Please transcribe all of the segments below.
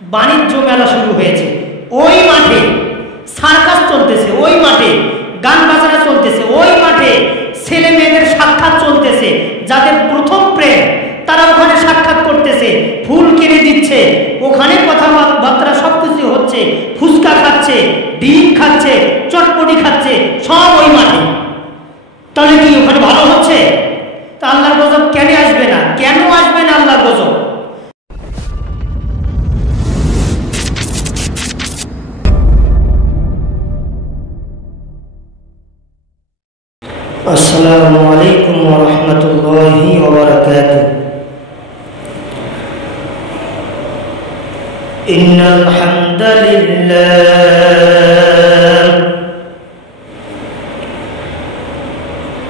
বাণিজ্য মেলা শুরু হয়েছে, ওই মাঠে সার্কাস চলতেছে, ওই মাঠে গান বাজনা চলতেছে, ওই মাঠে ছেলে মেয়েদের সাক্ষাৎ চলতেছে, যাদের প্রথম প্রেম তারা ওখানে সাক্ষাৎ করতেছে, ফুল কিনে দিচ্ছে, ওখানে কথাবার্তা সবকিছু হচ্ছে, ফুচকা খাচ্ছে, ডিম খাচ্ছে, চটপটি খাচ্ছে, সব ওই মাঠে। তাহলে কি ওখানে ভালো হচ্ছে? তা আল্লাহর গজব কেন আসবে না? কেন আসবে না আল্লাহর গজব? আসসালামু আলাইকুম ওয়া রাহমাতুল্লাহি ওয়া বারাকাতুহু। ইন্নাল হামদালিল্লাহ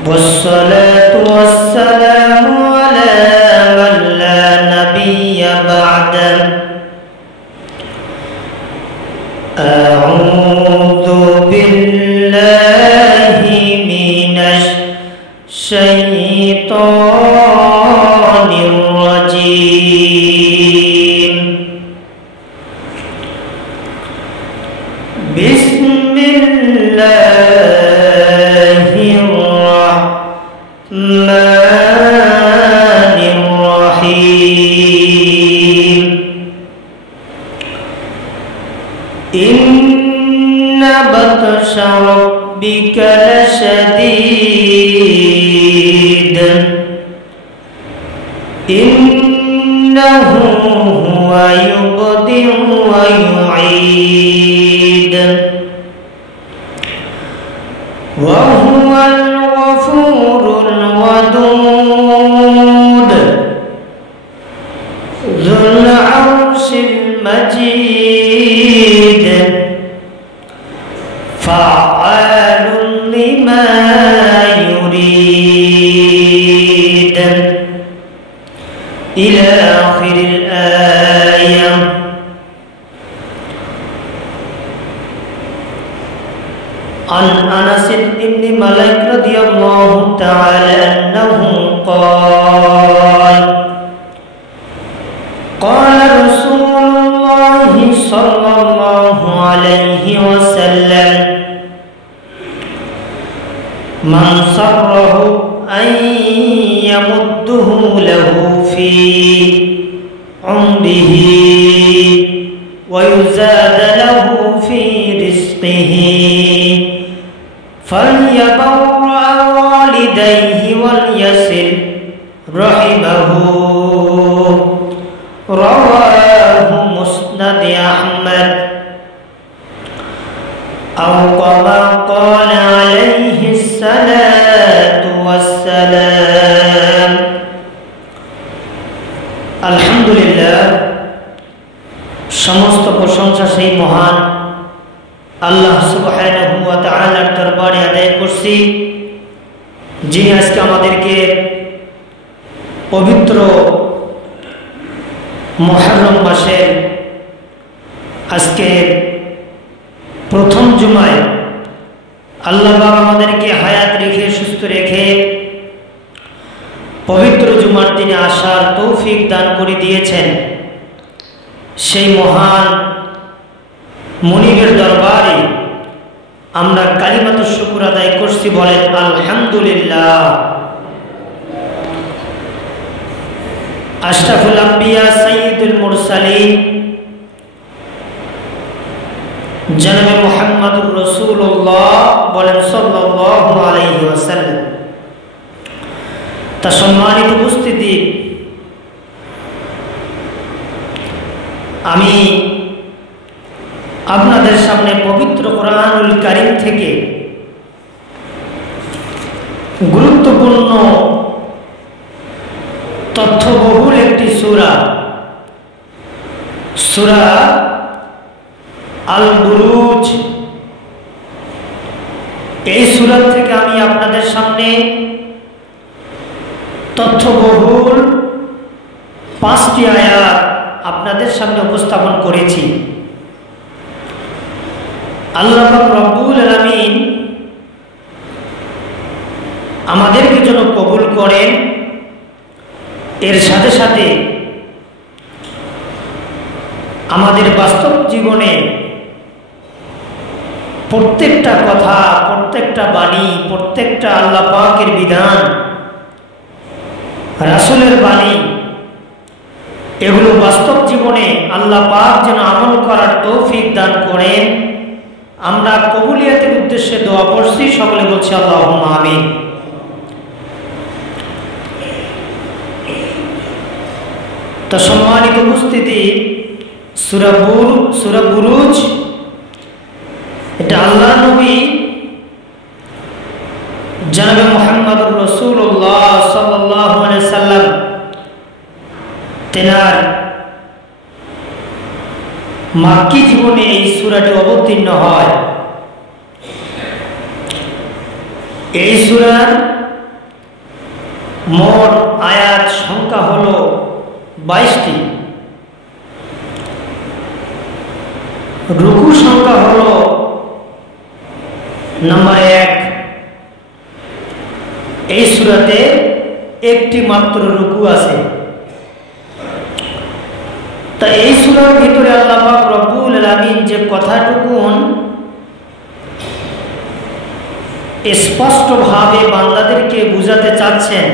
ওয়াসসালাতু ওয়াসসালামু আলা মান লা নাবিয়্যা বা'দা। আউযু বিল্লাহি মিনাশ শাইতানির রাজীম। বিসমিল্লাহির রাহমানির রাহিম। ইন্না বাতশা রাব্বিকা লাশাদীদ ইন্নাহু হুয়া ইউবদিউ ওয়া ইউঈদ ওয়া হুয়াল গফুরুল ওয়াদুদ যুল আরশিল মাজিদ ফাআলুন লিমা يريد إلى آخر الآية. عن أنس بن مالك رضي الله تعالى عنه قال قال رسول الله صلى الله عليه وسلم من سره أن يمده له في عمره ويزاد له في رزقه فليبرأ والديه وليصل رحمه. رواه مسند أحمد أو كما قال عليه الصلاة والسلام. আলহামদুলিল্লাহ, সমস্ত প্রশংসা সেই মহান আল্লাহ সুবহানাহু ওয়া তাআলার দরবারে আদায় করছি, যিনি আজকে আমাদেরকে পবিত্র মুহররম মাসের আজকে প্রথম জুমায় আল্লাহ পাক আমাদেরকে হায়াত রেখে সুস্থ রেখে পবিত্র জুমার দিনে আসার তৌফিক দান করে দিয়েছেন। সেই মহান মুনিবের দরবারে আমরা কালিমাতু শুকর আদায় করছি, বলেন আলহামদুলিল্লাহ। আশরাফুল আম্বিয়া সাইয়্যিদুল মুরসালিন জনাবে মুহাম্মদুর রাসূলুল্লাহ বলেন সাল্লাল্লাহু আলাইহি ওয়াসাল্লাম। তা সম্মানিত উপস্থিতি, আমি আপনাদের সামনে পবিত্র কোরআনুল কারীম থেকে গুরুত্বপূর্ণ তথ্যবহুল একটি সূরা আল বুরুজ, এই সূরা থেকে আমি আপনাদের সামনে তথ্যবহুল 5টি আয়াত আপনাদের সামনে উপস্থাপন করেছি। আল্লাহ পাক রব্বুল আলামিন আমাদেরকে যেন কবুল করেন, এর সাথে সাথে আমাদের বাস্তব জীবনে প্রত্যেকটা কথা, প্রত্যেকটা বাণী, প্রত্যেকটা আল্লাহ পাকের বিধান, রাসূলের বাণী, এগুলো বাস্তব জীবনে আল্লাহ পাক যেন আমল করার তৌফিক দান করেন। আমরা কবুলিয়াতের উদ্দেশ্যে দোয়া করছি, সকলে বলছি আল্লাহুম্মা আমিন। তো সম্মানিত উপস্থিতি, সূরা বুরুজ, এটা আল্লাহ নবী জনাবে মুহাম্মদুর রাসূলুল্লাহ সাল্লাল্লাহু আলাইহি সাল্লাম তেনার মাক্কি জীবনে এই সূরাটি অবতীর্ণ হয়। এই সূরার মোট আয়াত সংখ্যা হলো 22টি, রুকু সংখ্যা হলো নম্বর 1। এই সূরাতে একটি মাত্র রুকু আছে। তা এই সূরার ভিতরে আল্লাহ পাক রব্বুল আলামিন যে কথাটুকুন স্পষ্টভাবে বান্দাদেরকে বুঝাতে চাচ্ছেন,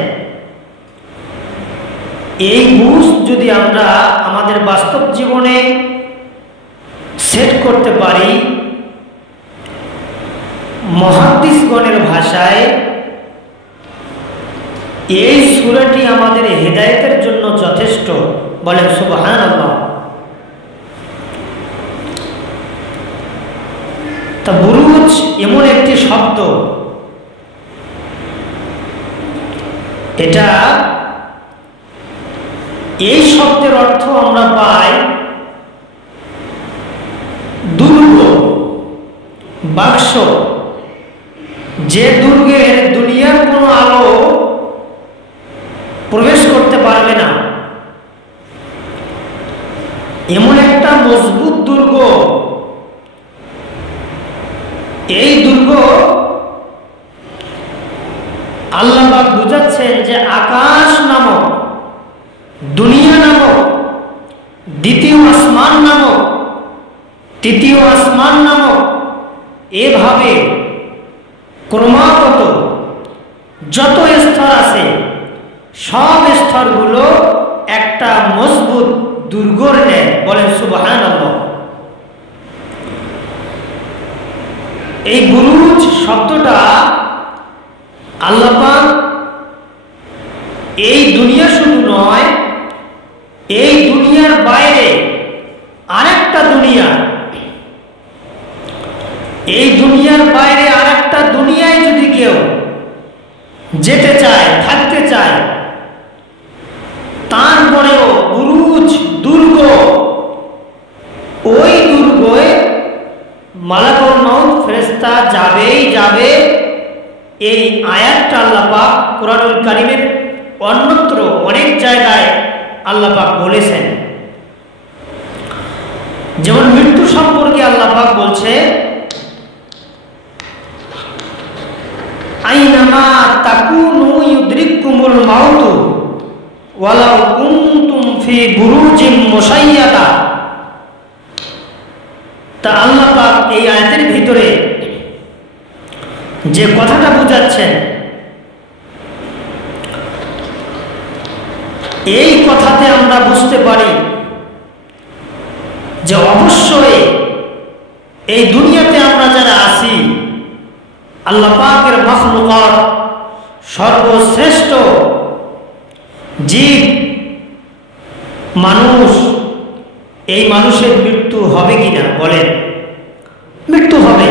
এই বুঝ যদি আমরা আমাদের বাস্তব জীবনে সেট করতে পারি, মুহাদ্দিসগণের ভাষায় এই সূরাটি আমাদের হেদায়েতের জন্য যথেষ্ট। বলেন সুবহানাল্লাহ। তা বুরুজ এমন একটি শব্দ, এটা এই শব্দের অর্থ আমরা পাই দুর্গ, বাক্স, যে দুর্গের দুনিয়ার কোনো আলো প্রবেশ করতে পারবে না, এমন একটা মজবুত দুর্গ। এই দুর্গ আল্লাহ পাক বুঝাচ্ছেন যে আকাশ নামক, দুনিয়া নামক, দ্বিতীয় আসমান নামক, তৃতীয় আসমান নামক, এভাবে ক্রমাগত যত স্তর আছে সব স্তরগুলো একটা মজবুত দুর্গর ন্যায়। বলেন সুবহানাল্লাহ। এই বুরুজ শব্দটা আল্লাহ পাক এই দুনিয়া শুধু নয়, এই দুনিয়ার বাইরে আরেকটা দুনিয়া, এই দুনিয়ার বাইরে আরেকটা দুনিয়ায় যদি কেউ যেতে চায়, থাকতে চায়, তারপরেও বুরুজ, দুর্গ, ওই দুর্গে মালাকুল মউত ফেরেশতা যাবেই যাবে। এই আয়াতটা আল্লাহ পাক কুরআনুল কারীমের অন্যত্র অনেক জায়গায় আল্লাহ পাক বলেছেন। যেমন মৃত্যু সম্পর্কে আল্লাহ পাক বলছে, আইনামা তাকুনু ইউদরিকুমুল মাউতু ওয়ালাউ কুনতুম ফি বুরুজিম মুশাইয়াদা। তা আল্লাহ পাক এই আয়াতের ভিতরে যে কথাটা বুঝাচ্ছেন, এই কথাতে আমরা বুঝতে পারি যে অবশ্যই এই দুনিয়াতে আমরা যারা আছি, আল্লাহ পাকের মাখলুকাত, সর্বশ্রেষ্ঠ জীব মানুষ, এই মানুষের মৃত্যু হবে কিনা? বলেন, মৃত্যু হবে।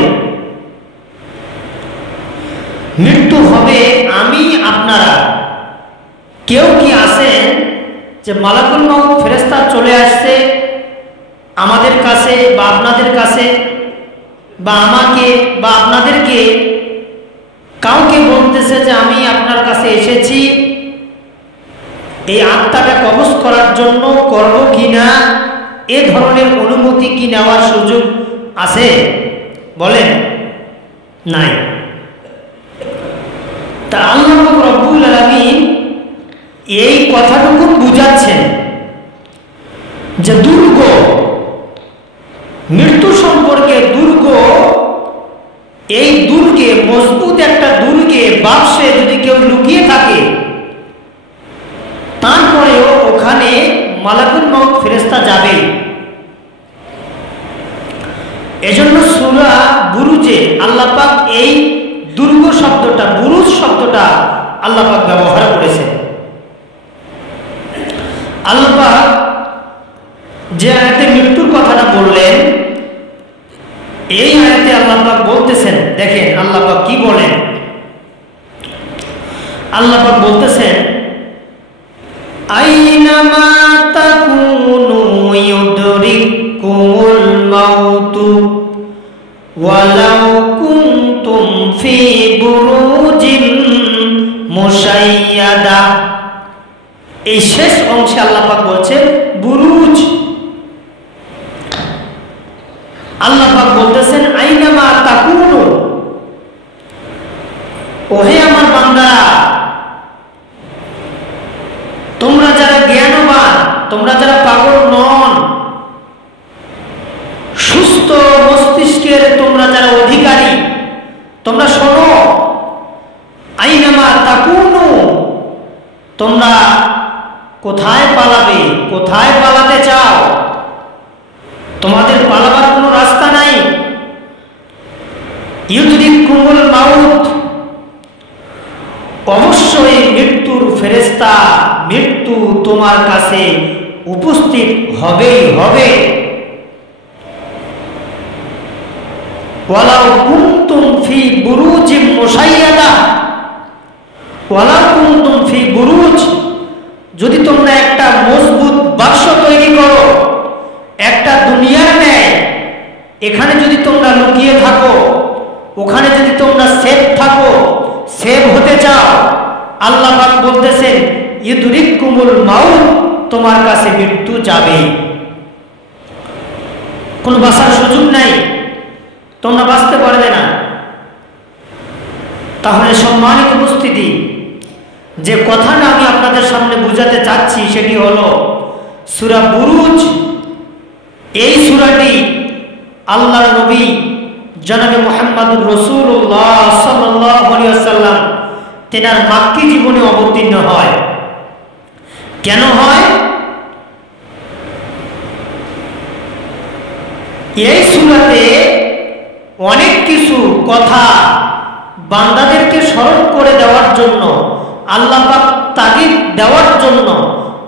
মৃত্যু হবে। আমি আপনারা কেউ কি আছেন যে মালাকুল মউত ফেরেশতা চলে আসছে আমাদের কাছে বা আপনাদের কাছে, বা আমাকে বা আপনাদেরকে কাউকে বলতেছে যে আমি আপনার কাছে এসেছি, এই আত্মাটা কবজ করার জন্য, করব কিনা? এ ধরনের অনুমতি কি নেওয়ার সুযোগ আছে? বলেন, নাই। তা আল্লাহ রাব্বুল আলামিন এই কথাটুকু বুঝাচ্ছেন যে দুর্গ, এই দুর্গে, মজবুত একটা দুর্গে বাক্সে যদি কেউ লুকিয়ে থাকে, তারপরেও ওখানে মালাকুল মউত ফেরেশতা যাবে। এজন্য সূরা বুরুজে আল্লাহ পাক এই দুর্গ শব্দটা, বুরুজ শব্দটা আল্লাহ পাক ব্যবহার করেছেন। আল্লাহ পাক যে আয়াতে মৃত্যুর কথাটা বললেন, এই আয়াতে আল্লাহ পাক বলতেছেন, দেখেন আল্লাহ পাক কি বলেন। আল্লাহ পাক বলতেছেন, আইনামা তাকুনু ইউদরিকুমুল মাউতু ওয়ালাউ কুনতুম ফি বুরুজিন মুশাইয়াদা। এই শেষ অংশে আল্লাহ পাক বলছেন বুরুজ। আল্লাহ পাক বলতেছেন আইনামা তাকুনু, ওহে আমার বান্দারা, তোমরা যারা জ্ঞানবান, তোমরা যারা পাগল নন, সুস্থ মস্তিষ্কের তোমরা যারা অধিকারী, তোমরা শোনো। আইনামা তাকুনু, তোমরা কোথায় পালাবে, কোথায় পালাতে চাও? তোমাদের পালাবার কোনো রাস্তা নাই। ইউদরিকুমুল মাউত, অবশ্যই মৃত্যুর ফেরেশতা, মৃত্যু তোমার কাছে উপস্থিত হবেই হবে। ওয়ালাউ কুনতুম ফি বুরুজিন মুশাইয়াদা, ওয়ালাউ কুনতুম ফি বুরুজ, যদি তোমরা একটা মজবুত বাক্স তৈরি করো, একটা দুনিয়ার ন্যায়, এখানে যদি তোমরা লুকিয়ে থাকো, ওখানে যদি তোমরা সেফ থাকো, সেভ হতে চাও, আল্লাহ পাক বলতেছেন ইউদরিকুমুল মাউত, তোমার কাছে মৃত্যু যাবে, কোনো বাঁচার সুযোগ নাই, তোমরা বাঁচতে পারবে না। তাহলে সম্মানিত উপস্থিতি, যে কথাটা আমি আপনাদের সামনে বুঝাতে চাচ্ছি সেটি হলো সূরা বুরুজ। এই সূরাটি আল্লাহর নবী জনাবে মুহাম্মদুর রাসূলুল্লাহ সাল্লাল্লাহু আলাইহি ওয়াসাল্লাম তেনার মাক্কি জীবনে অবতীর্ণ হয়। কেন হয়? এই সূরাতে অনেক কিছু কথা বান্দাদেরকে স্মরণ করে দেওয়ার জন্য, আল্লাহ পাক তাগিদ দেওয়ার জন্য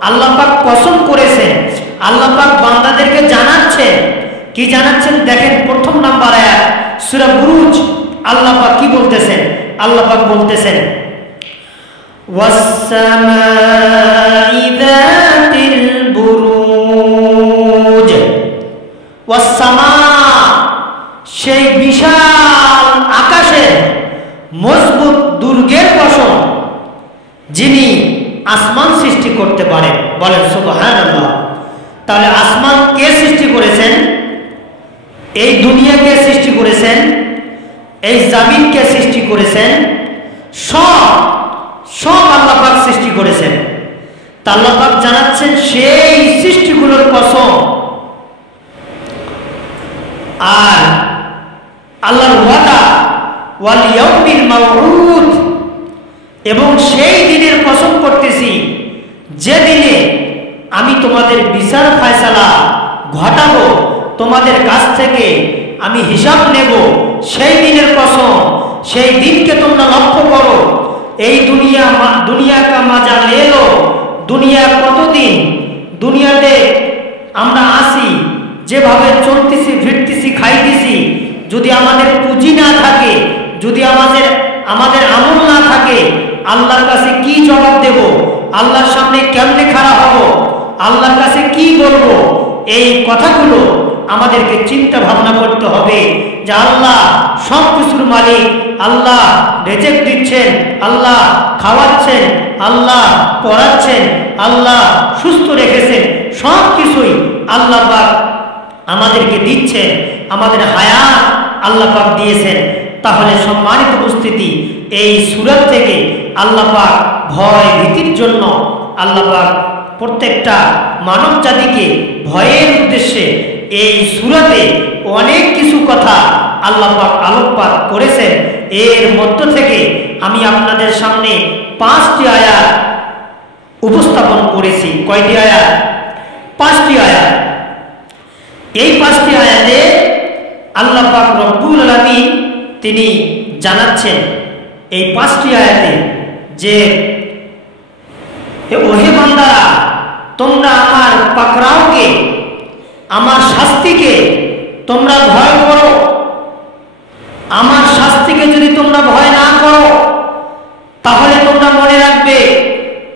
আল্লাহ পাক কসম করেছেন। আল্লাহ পাক বান্দাদেরকে জানাচ্ছেন, কি জানাচ্ছেন? দেখেন প্রথম নাম্বার আয়াত সূরা বুরুজ, আল্লাহ পাক কি বলতেছেন? আল্লাহ পাক বলতেছেন ওয়াস-সামাই যাতিল বুরুজ, ওয়াস-সামা, সেই বিশাল আকাশের মজবুত দুর্গের কসম, যিনি আসমান সৃষ্টি করতে পারেন। বলেন সুবহানাল্লাহ। তাহলে আসমান কে সৃষ্টি করেছেন? এই দুনিয়া কে সৃষ্টি করেছেন? এই জমিন কে সৃষ্টি করেছেন? সব আল্লাহ পাক সৃষ্টি করেছেন। তা আল্লাহ পাক জানাচ্ছেন সেই সৃষ্টিগুলোর কসম। আর আল্লাহর ওয়াদা ওয়াল ইয়াউমিল মাউউদ, এবং সেই দিনের কসম করতেছি যে দিনে আমি তোমাদের বিচার ফয়সালা ঘটাবো, তোমাদের কাছ থেকে আমি হিসাব নেব, সেই দিনের কসম। সেই দিনকে তোমরা লক্ষ্য করো। এই দুনিয়া কা মাজা লে লো। দুনিয়া কতদিন? দুনিয়াতে আমরা আসি, যেভাবে চলতেছি, ফিরতেছি, খাইতেছি, যদি আমাদের পুঁজি না থাকে, যদি আমাদের আমল না থাকে, আল্লাহর কাছে কি জবাব দেব? আল্লাহর সামনে কেমনে খাড়া হব? আল্লাহর কাছে কি বলবো? এই কথাগুলো আমাদেরকে চিন্তা ভাবনা করতে হবে যে আল্লাহ সব কিছুর মালিক, আল্লাহ রিজিক দিচ্ছেন, আল্লাহ খাওয়াচ্ছেন, আল্লাহ পড়াচ্ছেন, আল্লাহ সুস্থ রেখেছেন, সব কিছুই আল্লাহ পাক আমাদেরকে দিচ্ছেন, আমাদের হায়াত আল্লাহ পাক দিয়েছেন। তাহলে সম্মানিত উপস্থিতি, এই সূরা থেকে আল্লাহ পাক ভয় ভীতির জন্য আল্লাহ পাক প্রত্যেকটা মানব জাতিকে ভয়ের উদ্দেশ্যে এই সূরাতে অনেক কিছু কথা আল্লাহ পাক আলোকপাত করেছেন। এর মধ্য থেকে আমি আপনাদের সামনে 5টি আয়াত উপস্থাপন করেছি। কয়টি আয়াত? 5টি আয়াত। এই 5টি আয়াতে আল্লাহ পাক রব্বুল আলামিন তিনি জানাচ্ছেন এই 5টি আয়াতে যে ওহে বান্দারা, তোমরা আমার পাকড়াওকে, আমার শাস্তিকে তোমরা ভয় করো। আমার শাস্তিকে যদি তোমরা ভয় না করো তাহলে তোমরা মনে রাখবে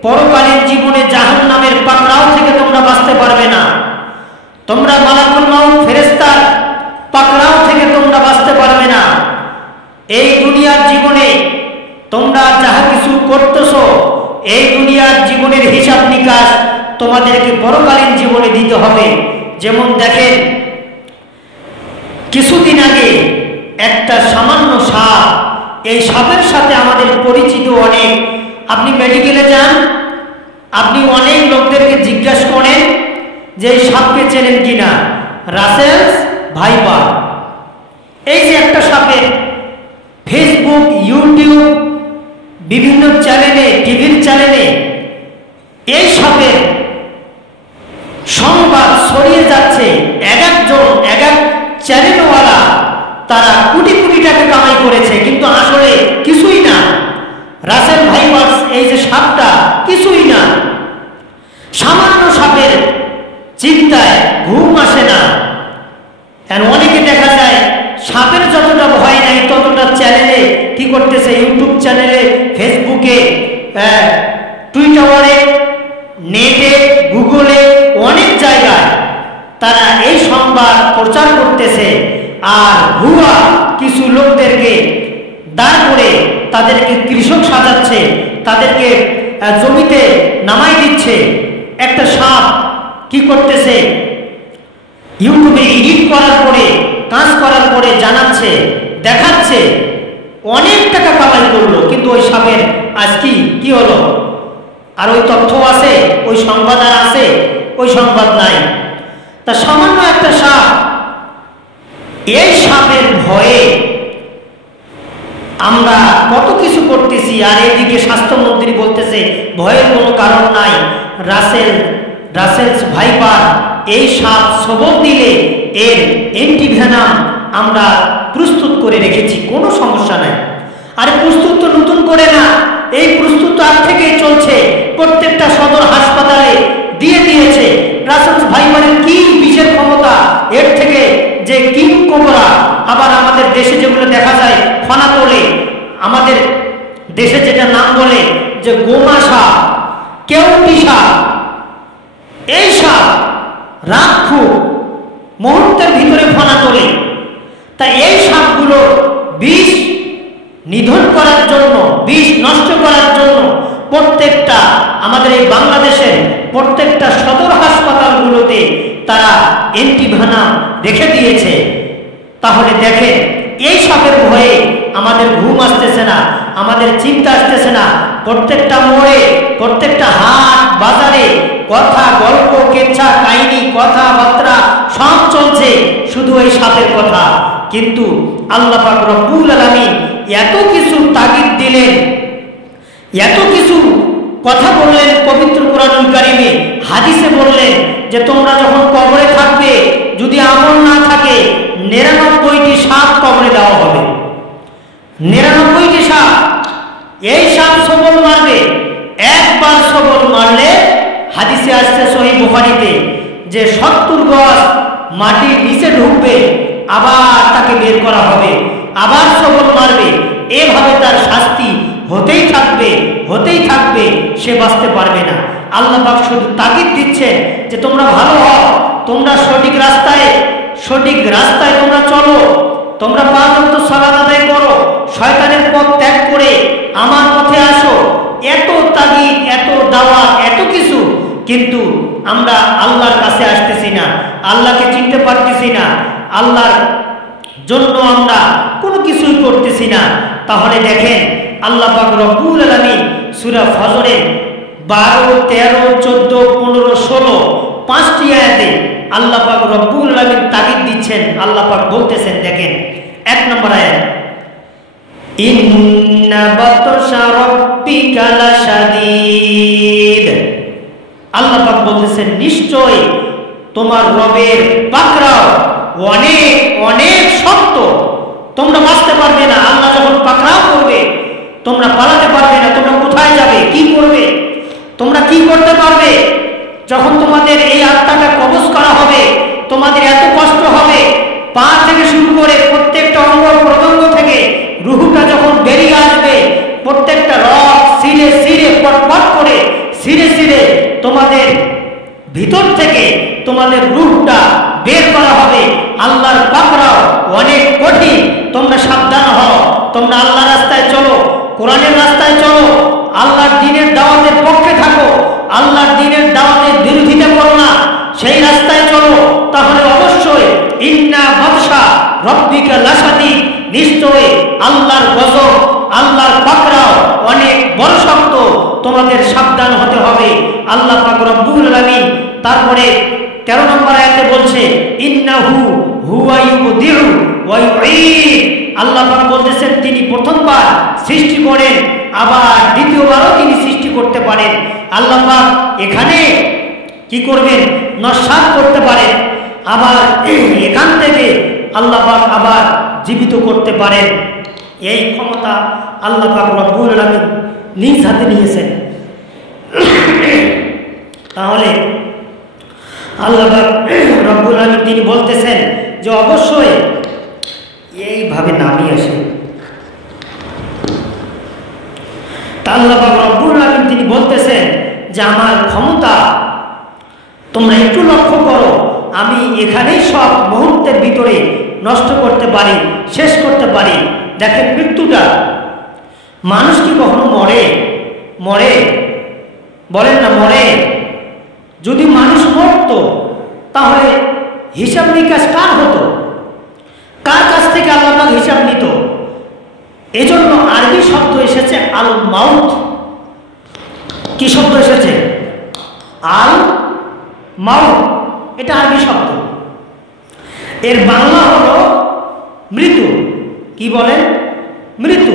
পরকালীন জীবনে জাহান্নামের পাকড়াও থেকে তোমরা বাঁচতে পারবে না। তোমরা মালাকুল মাউত ফেরেশতার পাকড়াও থেকে তোমরা বাঁচতে পারবে না। এই দুনিয়ার জীবনে তোমরা যাহা কিছু করতেছো, এই দুনিয়ার জীবনের হিসাব নিকাশ তোমাদেরকে পরকালীন জীবনে দিতে হবে। যেমন দেখেন, কিছুদিন আগে একটা সামান্য সাপ, এই সাপের সাথে আমাদের পরিচিত অনেক। আপনি মেডিকেলে যান, আপনি অনেক লোকদেরকে জিজ্ঞাসা করেন যে এই সাপকে চেনেন কিনা, রাসেলস ভাইপার। এই যে একটা সাপের ফেসবুক, ইউটিউব, বিভিন্ন চ্যানেলে, টিভির চ্যানেলে এই সাপের সংবাদ ছড়িয়ে যাচ্ছে। এক একজন, এক এক চ্যানেলওয়ালা তারা কোটি কোটি টাকা কামাই করেছে, কিন্তু আসলে কিছুই না। রাসেল ভাইপার, এই যে সাপটা, কিছুই না। সামান্য সাপের চিন্তায় ঘুম আসে না। আর অনেকে দেখা যায় সাপের যতটা ভয় নাই ততটা চ্যানেলে কি করতেছে, ইউটিউব চ্যানেলে, ফেসবুকে, টুইটারে, নেটে, গুগলে, অনেক জায়গায় তারা এই সংবাদ প্রচার করতেছে। আর ভুয়া কিছু লোকদেরকে দাঁড় করে তাদেরকে কৃষক সাজাচ্ছে, তাদেরকে জমিতে নামাই দিচ্ছে। একটা সাপ কি করতেছে, ইউটিউবে এডিট করার পরে, কাজ করার পরে জানাচ্ছে, দেখাচ্ছে, অনেক টাকা কামাই করলো, কিন্তু ওই সাপের আজ কি হলো? আর ওই তথ্য আছে, ওই সংবাদ আর আছে, ওই সংবাদ নাই। তা সামান্য একটা সাপ, এই সাপের ভয়ে আমরা কত কিছু করতেছি। আর এদিকে স্বাস্থ্যমন্ত্রী বলতেছে ভয়ের কোনো কারণ নাই, রাসেলস ভাইপার, এই সাপ সবল দিলে এর অ্যান্টিভেনাম আমরা প্রস্তুত করে রেখেছি, কোনো সমস্যা নাই। আর প্রস্তুত তো নতুন করে না, এই প্রস্তুত আগ থেকেই চলছে, প্রত্যেকটা সদর হাসপাতালে দিয়ে দিয়েছে। রাসেলস ভাইপারের কি বিষের ক্ষমতা, এর থেকে যে কিং কোবরা, আবার আমাদের দেশে যেগুলো দেখা যায় ফনা তোলে, আমাদের দেশে যেটা নাম বলে যে গোমা সাপ, কেউটি সাপ, এই সাপ রাক্ষু মুহূর্তের ভিতরে ফনা তোলে। তাই এই সাপগুলো বিষ নিধন করার জন্য, বিষ নষ্ট করার জন্য প্রত্যেকটা আমাদের এই বাংলাদেশের প্রত্যেকটা সদর হাসপাতালগুলোতে তারা অ্যান্টিভেনাম রেখে দিয়েছে। তাহলে দেখেন, এই সাপের ভয়ে আমাদের ঘুম আসতেছে না, আমাদের চিন্তা আসতেছে না। প্রত্যেকটা মোড়ে, প্রত্যেকটা হাট বাজারে কথা, গল্প, কেচ্ছা, কাহিনী, কথাবার্তা সব চলছে শুধু এই সাপের কথা। কিন্তু আল্লাহ পাক রব্বুল আলামিন এত কিছু তাগিদ দিলেন, এত কিছু কথা বললেন পবিত্র কোরআনুল কারীমে, হাদিসে বললেন যে তোমরা যখন কবরে থাকবে, যদি আমল না থাকে 99টি সাপ কবরে দেওয়া হবে। 99টি সাপ, এই সাপ সবল মারবে। একবার সবল মারলে হাদিসে আসছে সহিহ বুখারীতে যে 70 গজ মাটির নিচে ঢুকবে, আবার তাকে বের করা হবে, আবার সবল মারবে। এভাবে তার শাস্তি হতেই থাকবে, হতেই থাকবে, সে বাঁচতে পারবে না। আল্লাহ পাক শুধু তাগিদ দিচ্ছেন যে তোমরা ভালো হও, তোমরা সঠিক রাস্তায় তোমরা চলো, তোমরা 5 ওয়াক্ত সালাত আদায় করো, শয়তানের পথ ত্যাগ করে আমার পথে আসো। এত তাগিদ, এত দাওয়াত, এত কিছু, কিন্তু আমরা আল্লাহর কাছে আসতেছি না, আল্লাহকে চিনতে পারতেছি না, আল্লাহর জন্য আমরা কোনো কিছুই করতেছি না। তাহলে দেখেন, আল্লাহ পাক রব্বুল আলামিন সূরা ফজরের 12, 13, 14, 15, 16 5টি আয়াতে আল্লাহ পাক রব্বুল আলামিন তাগিদ দিচ্ছেন। আল্লাহ পাক বলতেছেন, দেখেন 1 নম্বর আয়াত, ইন্না বাতশা রাব্বিকা লাশাদীদ। আল্লাহ পাক বলতেছেন নিশ্চয় তোমার রবের পাকড়াও অনেক অনেক শক্ত, তোমরা বাঁচতে পারবে না। আল্লাহ যখন পাকড়াও করবে তোমরা পালাতে পারবে না। তোমরা কোথায় যাবে, কি করবে, তোমরা কি করতে পারবে? যখন তোমাদের এই আত্মাটা কবজ করা হবে, তোমাদের এত কষ্ট হবে, পা থেকে শুরু করে প্রত্যেকটা অঙ্গ প্রত্যঙ্গ থেকে রুহটা যখন বেরিয়ে আসবে, প্রত্যেকটা রক সিরে সিরে পটপট করে সিরে সিরে তোমাদের ভিতর থেকে তোমাদের রূহটা বের করা হবে। আল্লাহর পাকড়াও অনেক কঠিন, তোমরা সাবধান হও। তোমরা আল্লাহর রাস্তায় চলো, কোরআনের রাস্তায় চলো, আল্লাহর দ্বীনের দাওয়াতের পক্ষে থাকো, আল্লাহর দ্বীনের দাওয়াতের বিরোধিতা করো না, সেই রাস্তায় চলো। তাহলে অবশ্যই ইন্না বাতশা রাব্বিকা লাশাদীদ, নিশ্চয় আল্লাহর গজব, আল্লাহর পাকড়াও অনেক বড় শক্ত, তোমাদের সাবধান হতে হবে। আল্লাহ পাক রব্বুল আলামিন তারপরে 13 নম্বর আয়াতে বলছে ইন্নাহু হুয়া ইউবদিউ ওয়া ইউঈদ। আল্লাহ পাক বলতেছেন তিনি প্রথমবার সৃষ্টি করেন, আবার দ্বিতীয়বারও তিনি সৃষ্টি করতে পারেন। আল্লাহ পাক এখানে কি করবেন, নস্যাৎ করতে পারেন, আবার এখান থেকে আল্লাহ পাক আবার জীবিত করতে পারেন। এই ক্ষমতা আল্লাহ পাক রব্বুল আলামিন নিজ হাতে নিয়েছেন। তাহলে আল্লাহ পাক রব্বুল আলামিন তিনি বলতেছেন যে অবশ্যই এইভাবে নামিয়ে আসে। আল্লাহ পাক রব্বুল আলামিন তিনি বলতেছেন যে আমার ক্ষমতা তোমরা একটু লক্ষ্য করো, আমি এখানেই সব মুহূর্তের ভিতরে নষ্ট করতে পারি, শেষ করতে পারি। দেখেন মৃত্যুটা, মানুষ কি কখনো মরে? মরে? বলেন না মরে? যদি মানুষ মরত তাহলে হিসাব নিকাশ কার হতো? কার কাছ থেকে আল্লাহ পাক হিসাব নিত? এজন্য আরবি শব্দ এসেছে আল মাউত। কি শব্দ এসেছে? আল মাউত, এটা আরবি শব্দ। এর বাংলা হলো মৃত্যু। কি বলেন? মৃত্যু।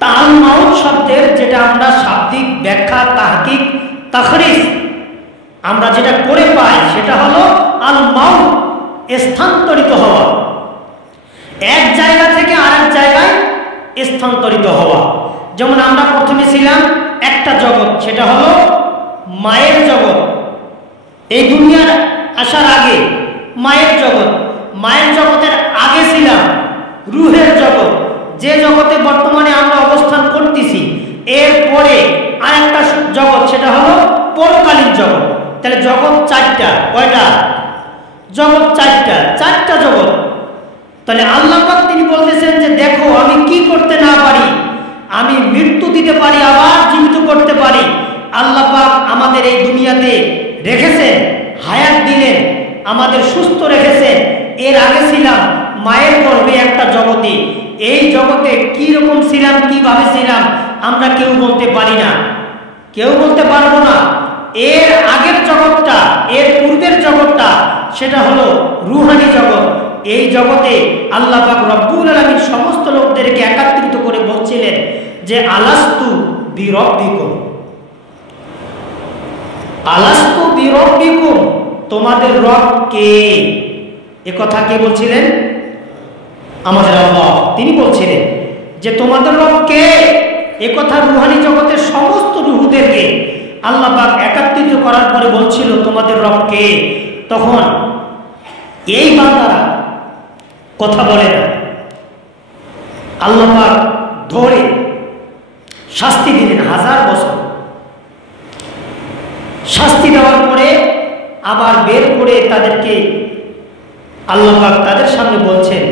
তা আল মাউত শব্দের যেটা আমরা শাব্দিক ব্যাখ্যা, তাহকিক, তাখরিজ আমরা যেটা করে পাই সেটা হলো আল মাউত, স্থানান্তরিত হওয়া, এক জায়গা থেকে আরেক জায়গায় স্থানান্তরিত হওয়া। যেমন আমরা প্রথমে ছিলাম একটা জগৎ, সেটা হলো মায়ের জগৎ। এই দুনিয়ার আসার আগে মায়ের জগৎ, মায়ের জগতের আগে ছিলাম রুহের জগৎ, যে জগতে বর্তমানে আমরা অবস্থান করতেছি। এরপরে আরেকটা জগৎ, সেটা হলো পরকালীন জগৎ। তাহলে জগৎ চারটা। কয়টা জগৎ? চারটা জগৎ। তাহলে আল্লাহ পাক তিনি বলতেছেন যে দেখো আমি কি করতে না পারি, আমি মৃত্যু দিতে পারি, আবার জীবিত করতে পারি। আল্লাহ পাক আমাদের এই দুনিয়াতে রেখেছেন, হায়াত দিলেন, আমাদের সুস্থ রেখেছেন। এর আগে ছিলাম মায়ের গর্ভে একটা জগতে। এই জগতে কি রকম ছিলাম, কিভাবে ছিলাম আমরা কেউ বলতে পারি না, কেউ বলতে পারবো না। এর আগের জগৎটা, এর পূর্বের জগৎটা, সেটা হলো রুহানি জগৎ। এই জগতে আল্লাহ পাক রব্বুল আলামিন সমস্ত লোকদেরকে একত্রিত করে বলছিলেন যে আলাস্তু বিরব্বিকুম, আলাস্তু বিরব্বিকুম, তোমাদের রব কে? এ কথা কে বলছিলেন? আমাদের আল্লাহ। তিনি বলছিলেন যে তোমাদের রব কে। এ কথা রুহানি জগতের সমস্ত রুহুদেরকে আল্লাহ পাক একত্রিত করার পরে বলছিল তোমাদের রব কে। তখন এই বান্দারা কথা বলে না, আল্লাহ পাক ধরে শাস্তি দিলেন 1000 বছর। শাস্তি দেওয়ার পরে আবার বের করে তাদেরকে আল্লাহ পাক তাদের সামনে বলছেন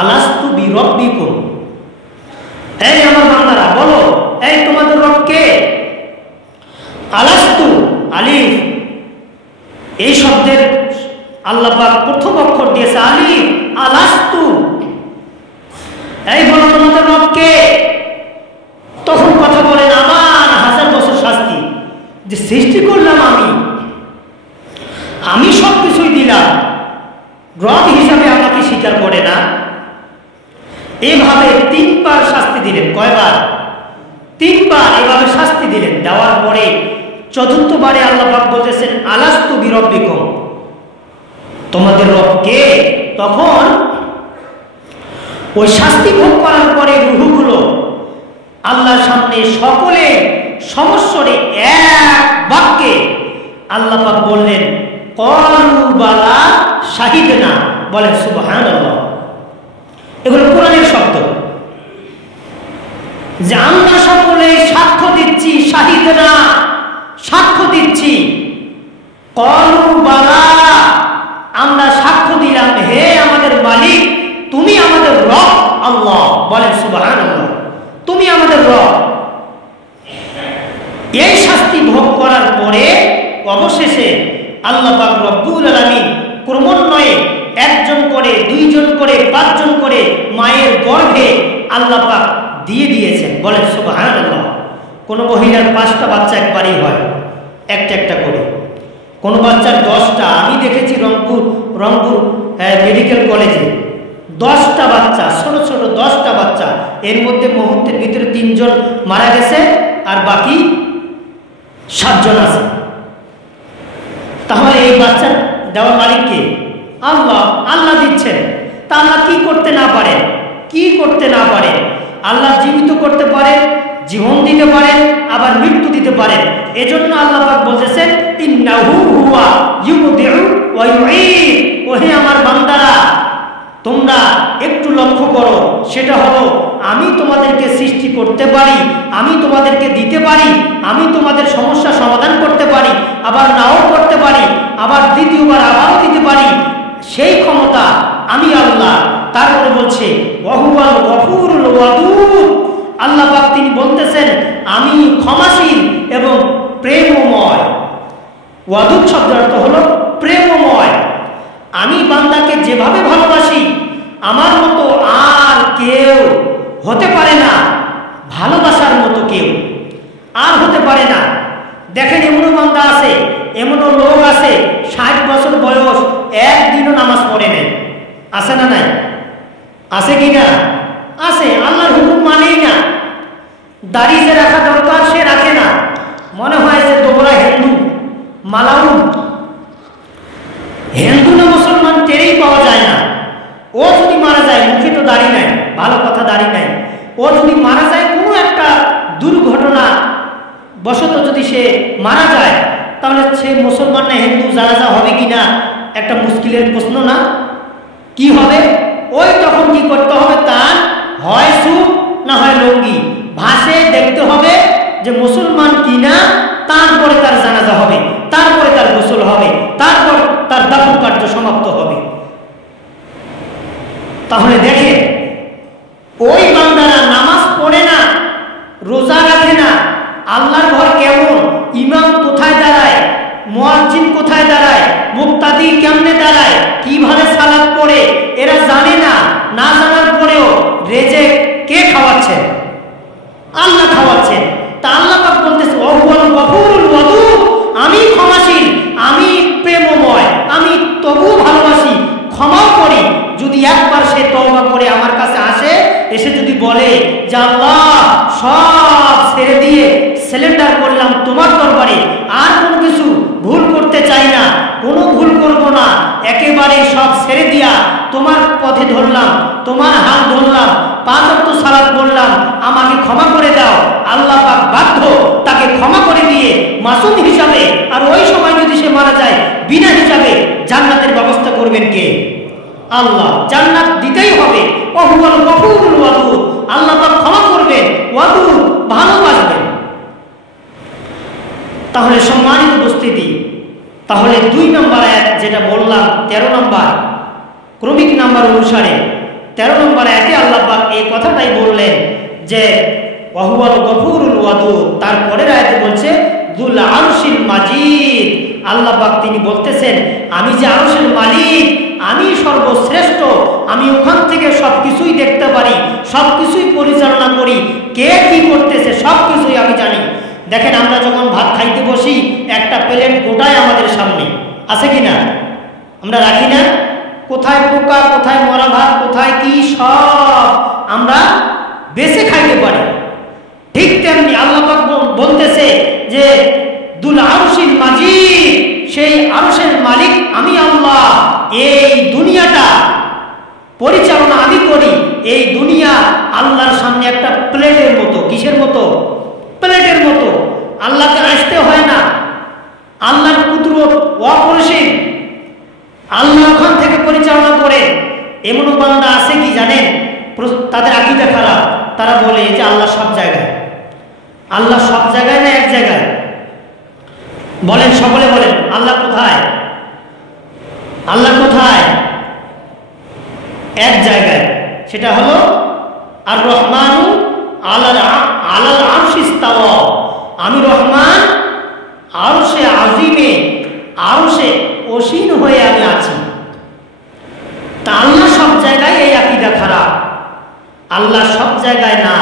আলাস্তু বিরব্বিকুম, এই আমার বান্দারা বলো, এই তোমাদের রব কে? আলাস্তু, আলিফ, এই শব্দের আল্লাহ পাক প্রথম অক্ষর দিয়েছে আলিফ, আলাস্তু, এই বলো তোমাদের রব কে? তখন কথা বলেন আবার 1000 বছর শাস্তি, যে সৃষ্টি করলাম আমি সব কিছুই দিলাম, রব হিসাবে আমাকে স্বীকার করে না। এভাবে 3 বার শাস্তি দিলেন। কয়বার? 3 বার এভাবে শাস্তি দিলেন। দেওয়ার পরে 4র্থ বারে আল্লাহ পাক বলতেছেন আলাস্তু বিরব্বিকুম, তোমাদের রব কে? তখন ওই শাস্তি ভোগ করার পরে রূহগুলো আল্লাহর সামনে সকলে সমস্বরে এক বাক্যে আল্লাহ পাক বললেন ক্বালু বালা শাহিদনা, বলেন সুবহানাল্লাহ। এগুলো কোরআনের শব্দ, যে আমরা সকলে সাক্ষ্য দিচ্ছি, শাহিদনা সাক্ষ্য দিচ্ছি, ক্বালু বালা আমরা সাক্ষ্য দিলাম, হে আমাদের মালিক তুমি আমাদের রব আল্লাহ, বলেন সুবহানাল্লাহ, তুমি আমাদের রব। এই শাস্তি ভোগ করার পরে অবশেষে আল্লাহ পাক রব্বুল আলামিন ক্রমান্বয়ে 1 জন করে, 2 জন করে, 5 জন করে মায়ের গর্ভে আল্লাহ পাক দিয়ে দিয়েছেন, বলেন সুবহানাল্লাহ। কোন মহিলার 5টা বাচ্চা একবারই হয়, একটা একটা করে। কোন বাচ্চার 10টা, আমি দেখেছি রংপুর মেডিকেল কলেজে 10টা বাচ্চা, ছোট ছোট 10টা বাচ্চা। এর মধ্যে মুহূর্তের ভিতরে 3 জন মারা গেছে আর বাকি 7 জন আছে। তাহলে এই বাচ্চা দেওয়ার মালিক কে? আল্লাহ। আল্লাহ দিচ্ছেন। তা আল্লাহ কি করতে না পারেন? কি করতে না পারেন? আল্লাহ জীবিত করতে পারেন, জীবন দিতে পারেন, আবার মৃত্যু দিতে পারেন। এজন্য আল্লাহ পাক বলেছেন ইন্নাহু হুয়া ইউবদিউ ওয়া ইউঈদ। ওহে আমার বান্দারা, তোমরা একটু লক্ষ্য করো, সেটা হলো আমি তোমাদেরকে সৃষ্টি করতে পারি, আমি তোমাদেরকে দিতে পারি, আমি তোমাদের সমস্যা সমাধান করতে পারি, আবার নাও করতে পারি, আবার দ্বিতীয়বার আবারও দিতে পারি। সেই ক্ষমতা আমি আল্লাহ। তারপরে বলছে ওয়াহুয়াল গফুরুল ওয়াদুদ। আল্লাহ পাক তিনি বলতেছেন আমি ক্ষমাশীল এবং প্রেমময়। ওয়াদুদ শব্দের অর্থ হলো প্রেমময়। আমি বান্দাকে যেভাবে ভালোবাসি আমার মতো আর কেউ হতে পারে না, ভালোবাসার মতো কেউ আর হতে পারে না। দেখেন এমনও বান্দা আছে, এমনও লোক আছে 60 বছর বয়স, একদিনও নামাজ পড়ে নেই। আছে না নাই? আছে কি না? আছে। আল্লাহর হুকুম মানেই না। দাড়ি যে রাখা দরকার সে রাখে না, মনে হয় যে তোমরা হিন্দু মালাউন। হিন্দু না মুসলমান টেরেই পাওয়া যায় না। ও যদি মারা যায়, মুখে তো দাড়ি নাই, ভালো কথা দাড়ি নাই, ও যদি মারা যায় কোনো একটা দুর্ঘটনা বশত যদি সে মারা যায়, তাহলে সে মুসলমান না হিন্দু জানাজা হবে কি না একটা মুশকিলের প্রশ্ন না? কি হবে? ওই তখন কি করতে হবে, তার হয় সুপ না হয় লুঙ্গি ভাসে দেখতে হবে যে মুসলমান কিনা, তারপরে তার জানাজা হবে, তারপরে তার গোসল হবে, তারপর তার দাফন কার্য সমাপ্ত হবে। তাহলে দেখে ওই বান্দারা নামাজ পড়ে না, রোজা রাখে না, আল্লাহর ঘর কেমন, ইমাম কোথায় দাঁড়ায়, মুয়াজ্জিন কোথায় দাঁড়ায়, মুক্তাদি কেমনে দাঁড়ায়, কিভাবে সালাত পড়ে, এরা জানে না। না জানার পরেও রেজেক কে খাওয়াচ্ছেন? আল্লাহ খাওয়াচ্ছেন। তা আল্লাহ পাক বলতেছে ওয়াহুয়াল গফুরুল ওয়াদুদ, আমি ক্ষমাশীল, আমি প্রেমময়, আমি তবুও ভালোবাসি, ক্ষমাও করি। যদি একবার সে তওবা করে আমার কাছে আসে, এসে যদি বলে যে আল্লাহ সব ছেড়ে দিয়ে সিলিন্ডার করলাম তোমার দরবারে, আর কোনো কিছু ভুল করতে চাই না, কোনো ভুল করব না, একেবারে সব ছেড়ে দিয়া তোমার পথে ধরলাম, তোমার হাত ধরলাম, 5 ওয়াক্ত সালাত পড়লাম, আমাকে ক্ষমা করে দাও। আল্লাহ পাক বাধ্য তাকে ক্ষমা করে দিয়ে মাসুম হিসাবে, আর ওই সময় যদি সে মারা যায় বিনা হিসাবে জান্নাতের ব্যবস্থা করবেন কে? আল্লাহ। জান্নাত দিতেই হবে। ওয়াহুয়াল গফুরুল ওয়াদুদ। আল্লাহ পাক ক্ষমা করবেন, ওয়াদুদ ভালোবাসবেন। তাহলে সম্মানিত উপস্থিতি, তাহলে 2 নম্বর আয়াত যেটা বললাম 13 নম্বর ক্রমিক নাম্বার অনুসারে 13 নম্বর আয়াতে আল্লাহ পাক এই কথাটাই বললেন যে ওয়াহুয়াল গফুরুল ওয়াদুদ। তারপরের আয়াতে বলছে যুল আরশিল মাজিদ। আল্লাহ পাক তিনি বলতেছেন আমি যে আরশের মালিক, আমি সর্বশ্রেষ্ঠ, আমি ওখান থেকে সবকিছুই দেখতে পারি, সবকিছুই পরিচালনা করি, কে কি করতেছে সবকিছুই আমি জানি। দেখেন আমরা যখন ভাত খাইতে বসি, একটা প্লেট গোটায় আমাদের সামনে আছে কিনা? আমরা রাখি না? কোথায় পোকা, কোথায় মরা ভাত, কোথায় কি সব আমরা বেছে খাইতে পারি। ঠিক তেমনি আল্লাহ পাক বলতেছে যে দুল আরশিল মাজিদ, সেই আরশের মালিক আমি আল্লাহ। এই দুনিয়াটা পরিচালনা আমি করি। এই দুনিয়া আল্লাহর সামনে একটা প্লেটের মতো। কিসের মতো? প্লেটের মতো। আল্লাহকে আসতে হয় না। আল্লাহর কুদরত অপরিসীম। আল্লাহ ওখান থেকে পরিচালনা করে। এমন বান্দা আছে কি জানেন? তাদের আকীদা খারাপ। তারা বলে যে আল্লাহ সব জায়গায়। আল্লাহ সব জায়গায় না এক জায়গায়? বলেন, সকলে বলেন, আল্লাহ কোথায়? আল্লাহ কোথায়? এক জায়গায়। সেটা হলো আর রহমানু আলাল আরশি ইস্তাওয়া। আমি রহমান আরশে আজিমে, আরশে অসীন হয়ে আমি আছি। তা আল্লাহ সব জায়গায়, এই আকীদা খারাপ। আল্লাহ সব জায়গায় না।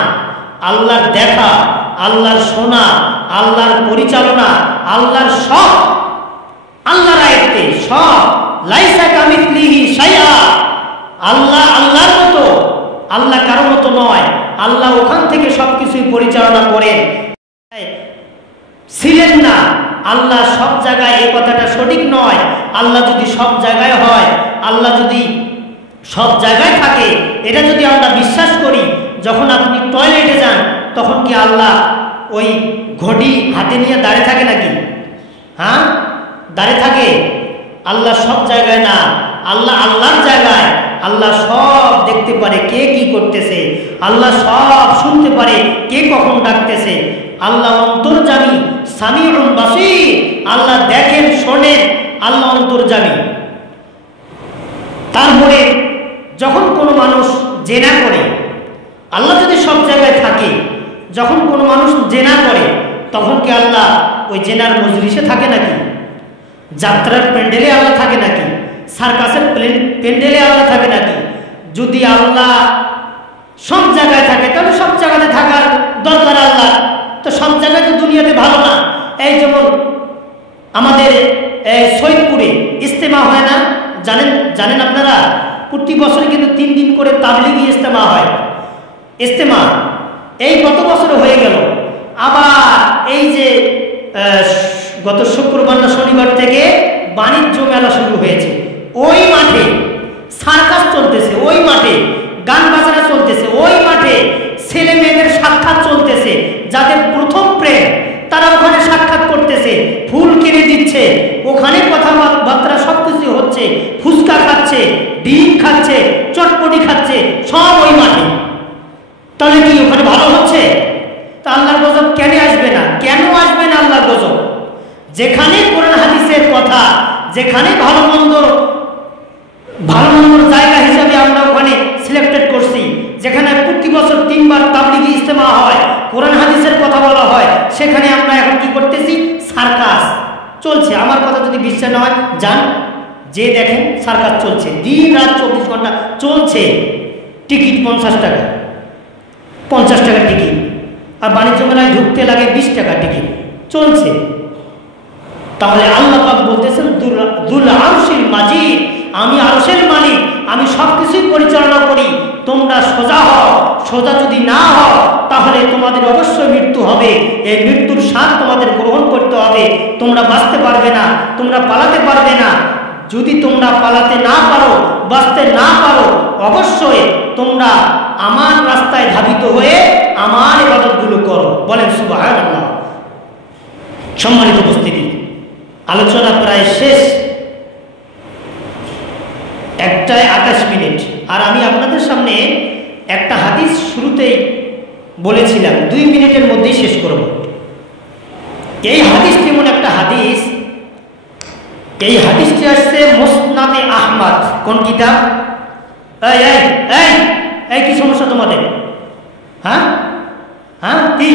আল্লাহর দেখা, আল্লাহর শোনা, আল্লাহর পরিচালনা, আল্লাহর সব, আল্লাহর আয়াতে সব। লাইসা কামিসলিহি শাইআ। আল্লাহ আল্লাহর মতো, আল্লাহ কারো মতো নয়। আল্লাহ ওখান থেকে সবকিছুই পরিচালনা করেন, ছিলেন না। আল্লাহ সব জায়গায়, এই কথাটা সঠিক নয়। আল্লাহ যদি সব জায়গায় হয়, আল্লাহ যদি সব জায়গায় থাকে, এটা যদি আমরা বিশ্বাস করি, যখন আপনি টয়লেটে যান তখন কি আল্লাহ ওই ঘটি হাতে নিয়ে দাঁড়িয়ে থাকে নাকি? হ্যাঁ, দাঁড়িয়ে থাকে? আল্লাহ সব জায়গায় না। আল্লাহ আল্লাহর জায়গায়। আল্লাহ সব দেখতে পারে কে কি করতেছে। আল্লাহ সব শুনতে পারে কে কখন ডাকতেছে। আল্লাহ অন্তর্যামী, সামিউন বাসীর। আল্লাহ দেখেন, শোনেন। আল্লাহ অন্তর্যামী। তারপরে যখন কোনো মানুষ জেনা করে, আল্লাহ যদি সব জায়গায় থাকে, যখন কোনো মানুষ জেনা করে তখন কি আল্লাহ ওই জেনার মজলিসে থাকে নাকি? যাত্রার প্যান্ডেলে আল্লাহ থাকে নাকি? সার্কাসের প্যান্ডেলে আল্লাহ থাকে নাকি? যদি আল্লাহ সব জায়গায় থাকে তাহলে সব জায়গাতে থাকার দরকার আল্লাহ। তো সব জায়গায় তো দুনিয়াতে ভালো না। এই যেমন আমাদের সৈয়দপুরে ইজতেমা হয় না? জানেন আপনারা? প্রতি বছরে কিন্তু 3 দিন করে তাবলীগী ইজতেমা হয়। ইজতেমা এই গত বছর হয়ে গেল। আবার এই যে গত শুক্রবার না শনিবার থেকে বাণিজ্য মেলা শুরু হয়েছে। ওই মাঠে সার্কাস চলতেছে, ওই মাঠে গান বাজনা চলতেছে, ওই মাঠে ছেলে মেয়েদের সাক্ষাৎ চলতেছে। যাদের প্রথম প্রেম তারা ওখানে সাক্ষাৎ করতেছে, ফুল কিনে দিচ্ছে, ওখানে কথাবার্তা সবকিছু হচ্ছে। ফুচকা খাচ্ছে, ডিম খাচ্ছে, চটপটি খাচ্ছে, সব ওই মাঠে। তাহলে কি ওখানে ভালো হচ্ছে? তা আল্লাহর গজব কেন আসবে না? কেন আসবে না আল্লাহর গজব? যেখানে কোরআন হাদিসের কথা, যেখানে ভালো মন্দর জায়গা হিসাবে আমরা ওখানে সিলেক্টেড করছি, যেখানে প্রতি বছর 3 বার তাবলীগী ইজতেমা হয়, কোরআন হাদিসের কথা বলা হয়, সেখানে আমরা এখন কি করতেছি? সার্কাস চলছে। আমার কথা যদি বিশ্বাস না হয় যান, যে দেখেন সার্কাস চলছে, দিন রাত 24 ঘন্টা চলছে। টিকিট 50 টাকা, 50 টাকা টিকিট। আর বাণিজ্য মেলায় ঢুকতে লাগে 20 টাকা টিকিট। চলছে। তাহলে আল্লাহ পাক বলতেছেন দুল আরশিল মাজিদ, আমি আরশের মালিক, আমি সব কিছুই পরিচালনা করি। তোমরা সোজা হও। সোজা যদি না হও তাহলে তোমাদের অবশ্যই মৃত্যু হবে। এই মৃত্যুর স্বাদ তোমাদের গ্রহণ করতে হবে। তোমরা বাঁচতে পারবে না, তোমরা পালাতে পারবে না। যদি তোমরা পালাতে না পারো, বাঁচতে না পারো, অবশ্যই তোমরা আমার রাস্তায় ধাবিত হয়ে আমার ইবাদতগুলো করো। বলেন সুবহানাল্লাহ। সম্মানিত উপস্থিতি, আলোচনা প্রায় শেষ, 1:28 মিনিট। আর আমি আপনাদের সামনে একটা হাদিস শুরুতেই বলেছিলাম 2 মিনিটের মধ্যেই শেষ করব। এই হাদিসটি এমন একটা হাদিস, এই হাদিসটি আসছে মুসনাদে আহমদ। কোন কিতাব? এই কি সমস্যা তোমাদের? হ্যাঁ হ্যাঁ কি?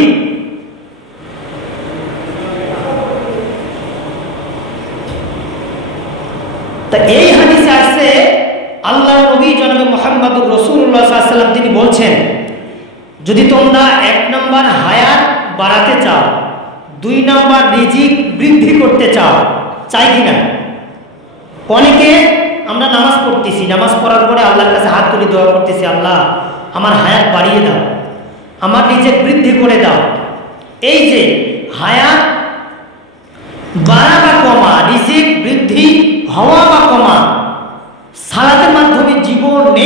তা এই হাদিসে আসছে আল্লাহ নবী জনাবে মুহাম্মদুর রাসূলুল্লাহ সাল্লাল্লাহু আলাইহি ওয়াসাল্লাম তিনি বলছেন, যদি তোমরা 1 নম্বর হায়াত বাড়াতে চাও, 2 নম্বর রিজিক বৃদ্ধি করতে চাও, চাই কিনা? অনেকে আমরা নামাজ পড়তেছি, নামাজ পড়ার পরে আল্লাহর কাছে হাত তুলে দোয়া করতেছি, আল্লাহ আমার হায়াত বাড়িয়ে দাও, আমার রিজিক বৃদ্ধি করে দাও। এই যে হায়াত বাড়া বা কমা, রিজিক বৃদ্ধি হওয়া বা কমা সালাতের মাধ্যমে জীবনে